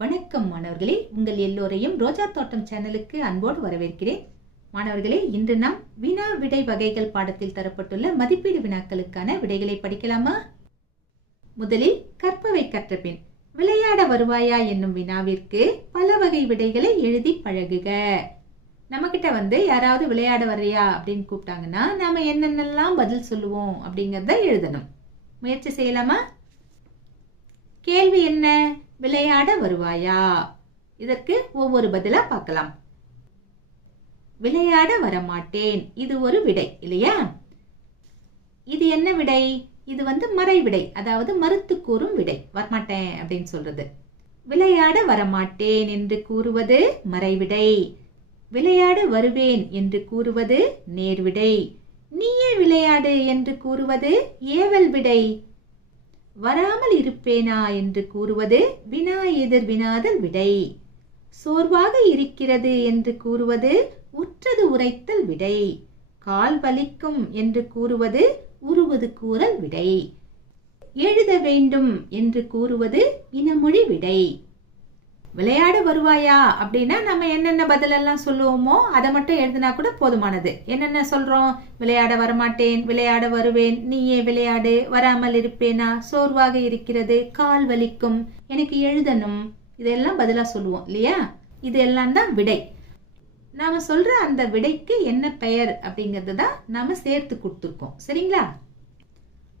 வணக்கம் மாணவர்களே, உங்கள் எல்லோரையும் ரோஜா தோட்டம் சேனலுக்கு அன்போடு வரவேற்கிறேன். மாணவர்களே, இன்று நாம் வினா விடை வகைகள் பாடத்தில் தரப்பட்டுள்ள மதிப்பீடு வினாக்களுக்கான விடைகளை படிக்கலாமா? முதலில் கற்பவை கற்றபின் விளையாட வருவாயா என்னும் வினாவிற்கு பல வகை விடைகளை எழுதி பழகுக. நம்ம கிட்ட யாராவது விளையாட வர்றியா அப்படின்னு கூப்பிட்டாங்கன்னா நாம என்னென்னலாம் பதில் சொல்லுவோம் அப்படிங்கறத எழுதணும். முயற்சி செய்யலாமா? கேள்வி என்ன? விளையாட வருவாயா? இதற்கு ஒவ்வொரு பதிலா பார்க்கலாம். விளையாட வரமாட்டேன், இது ஒரு விடை இல்லையா? இது என்ன விடை? இது மறை விடை, அதாவது மறுத்து கூறும் விடை. வரமாட்டேன் அப்படின்னு சொல்றது. விளையாட வரமாட்டேன் என்று கூறுவது மறைவிடை. விளையாட வருவேன் என்று கூறுவது நேர்விடை. நீயே விளையாடு என்று கூறுவது ஏவல் விடை. வராமல் இருப்பேனா என்று கூறுவது வினா எதிர் வினாதல் விடை. சோர்வாக இருக்கிறது என்று கூறுவது உற்றது உரைத்தல் விடை. கால் வலிக்கும் என்று கூறுவது உருவது கூறல் விடை. எழுத வேண்டும் என்று கூறுவது இனமொழி விடை. விளையாட வருவாயா அப்படின்னா நம்ம என்னென்ன பதிலெல்லாம் சொல்லுவோமோ அதை மட்டும் எழுதினா கூட போதுமானது. என்னென்ன சொல்றோம்? விளையாட வரமாட்டேன், விளையாட வருவேன், நீயே விளையாடு, வராமல் இருப்பேனா, சோர்வாக இருக்கிறது, கால் வலிக்கும், எனக்கு எழுதணும், இதெல்லாம் பதிலா சொல்லுவோம் இல்லையா? இதெல்லாம் தான் விடை. நாம சொல்ற அந்த விடைக்கு என்ன பெயர் அப்படிங்கறது தான் நாம சேர்த்து கொடுத்துருக்கோம். சரிங்களா?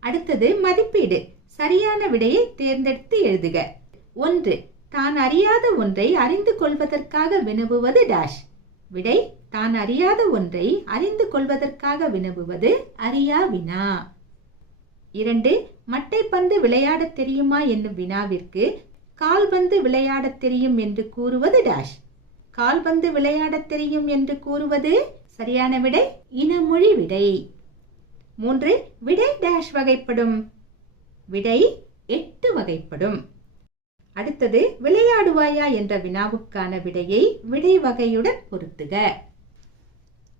அடுத்தது மதிப்பீடு. சரியான விடையை தேர்ந்தெடுத்து எழுதுக. 1. தான் அறியாத ஒன்றை அறிந்து கொள்வதற்காக வினவுவது டேஷ். விடை: தான் அறியாத ஒன்றை அறிந்து கொள்வதற்காக வினவுவது அறியா வினா. 2. மட்டைப்பந்து விளையாட தெரியுமா என்னும் வினாவிற்கு கால்பந்து விளையாட தெரியும் என்று கூறுவது டேஷ். கால்பந்து விளையாட தெரியும் என்று கூறுவது சரியான விடை இனமொழி விடை. 3. விடை டேஷ் வகைப்படும். விடை 8 வகைப்படும். அடுத்தது விளையாடுவாயா என்ற வினாவுக்கான விடையை விடை வகையுடன் பொருத்துக.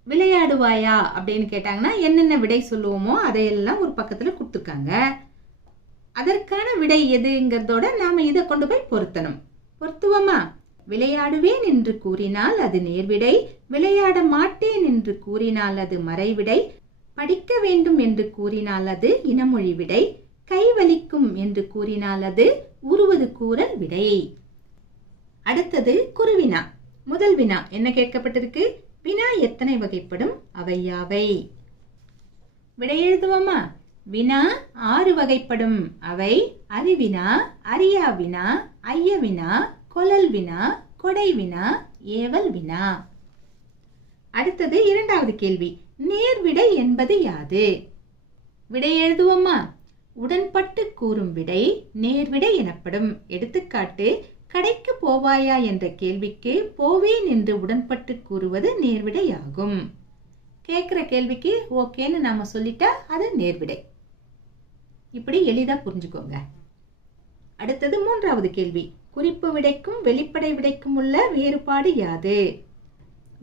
விளையாடுவாயா அப்படின்னு கேட்டாங்கன்னா என்னென்ன விடை சொல்லுவோமோ அதையெல்லாம் ஒரு பக்கத்துல கொடுத்துருக்காங்க. அதற்கான விடை எதுங்கிறதோட நாம இதை கொண்டு போய் பொருத்தணும். பொருத்துவோமா? விளையாடுவேன் என்று கூறினால் அது நேர்விடை. விளையாட மாட்டேன் என்று கூறினால் அது மறைவிடை. படிக்க வேண்டும் என்று கூறினால் அது இனமொழி விடை. கைவலிக்கும் என்று கூறினால் அது உருவது கூறல் விடை. அடுத்தது குறுவினா. முதல் வினா என்ன கேட்கப்பட்டிருக்கு? வினா எத்தனை வகைப்படும்? அவை யாவை? விடை எழுதுவோமா? வினா 6 வகைப்படும். அவை அறிவினா, அறியா வினா, ஐய வினா, கொளல் வினா, கொடை வினா, ஏவல் வினா. அடுத்தது இரண்டாவது கேள்வி. நேர்விடை என்பது யாது? விடை எழுதுவோமா? உடன்பட்டு கூறும் விடை நேர்விடை எனப்படும். எடுத்துக்காட்டு: கடைக்கு போவாயா என்ற கேள்விக்கு போவேன் என்று உடன்பட்டு கூறுவது நேர்விடையாகும். கேட்கிற கேள்விக்கு ஓகேன்னு நாம சொல்லிட்டா அது நேர்விடை. இப்படி எளிதா புரிஞ்சுக்கோங்க. அடுத்தது மூன்றாவது கேள்வி. குறிப்பு விடைக்கும் வெளிப்படை விடைக்கும் உள்ள வேறுபாடு யாது?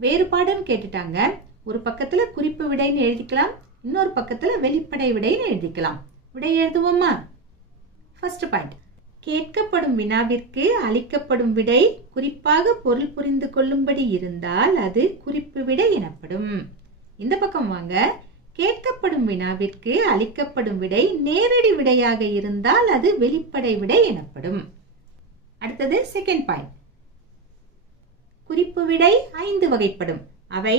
வேறுபாடுன்னு கேட்டுட்டாங்க. ஒரு பக்கத்துல குறிப்பு விடைன்னு எழுதிக்கலாம், இன்னொரு பக்கத்துல வெளிப்படை விடைன்னு எழுதிக்கலாம். விடை எழுதுவோமா? First point. கேட்கப்படும் வினாவிற்கு அளிக்கப்படும் விடை குறிப்பாக பொருள் புரிந்து கொள்ளும்படி இருந்தால் அது குறிப்பு விடை எனப்படும். இந்த பக்கம் வாங்க. கேட்கப்படும் வினாவிற்கு அளிக்கப்படும் விடை நேரடி விடையாக இருந்தால் அது வெளிப்படை விடை எனப்படும். அடுத்தது செகண்ட் பாயிண்ட். குறிப்பு விடை 5 வகைப்படும். அவை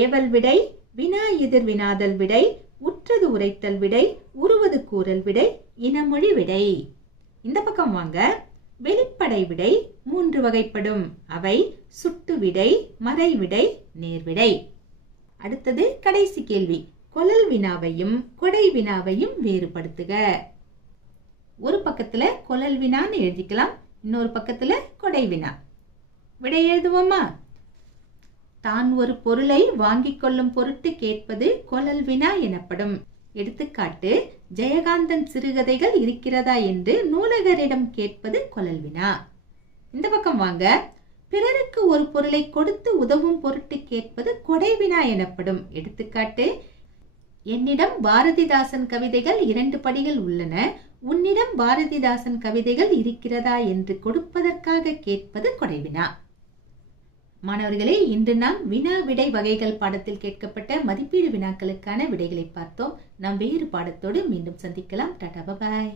ஏவல் விடை, வினா எதிர் வினாதல் விடை, உற்றது உரைத்தல் விடை, உருவது கூறல் விடை, இனமொழி விடை. இந்த பக்கம் வாங்க. வெளிப்படை விடை 3 வகைப்படும். அவை சுட்டு விடை, மறை விடை, நேர்விடை. அடுத்தது கடைசி கேள்வி. கொளல் வினாவையும் கொடை வினாவையும் வேறுபடுத்துக. ஒரு பக்கத்துல கொளல் வினான்னு எழுதிக்கலாம், இன்னொரு பக்கத்துல கொடை வினா. விடை எழுதுவோமா? தான் ஒரு பொருளை வாங்கிக் கொள்ளும் பொருட்டு கேட்பது கொளல் வினா எனப்படும். எடுத்துக்காட்டு: ஜெயகாந்தன் சிறுகதைகள் இருக்கிறதா என்று நூலகரிடம் கேட்பது கொளல் வினா. இந்த பக்கம் வாங்க. பிறருக்கு ஒரு பொருளை கொடுத்து உதவும் பொருட்டு கேட்பது கொடை வினா எனப்படும். எடுத்துக்காட்டு: என்னிடம் பாரதிதாசன் கவிதைகள் 2 படிகள் உள்ளன, உன்னிடம் பாரதிதாசன் கவிதைகள் இருக்கிறதா என்று கொடுப்பதற்காக கேட்பது கொடைவினா. மாணவர்களே, இன்று நாம் வினா விடை வகைகள் பாடத்தில் கேட்கப்பட்ட மதிப்பீடு வினாக்களுக்கான விடைகளை பார்த்தோம். நாம் வேறு பாடத்தோடு மீண்டும் சந்திக்கலாம். டாடா, பாய்.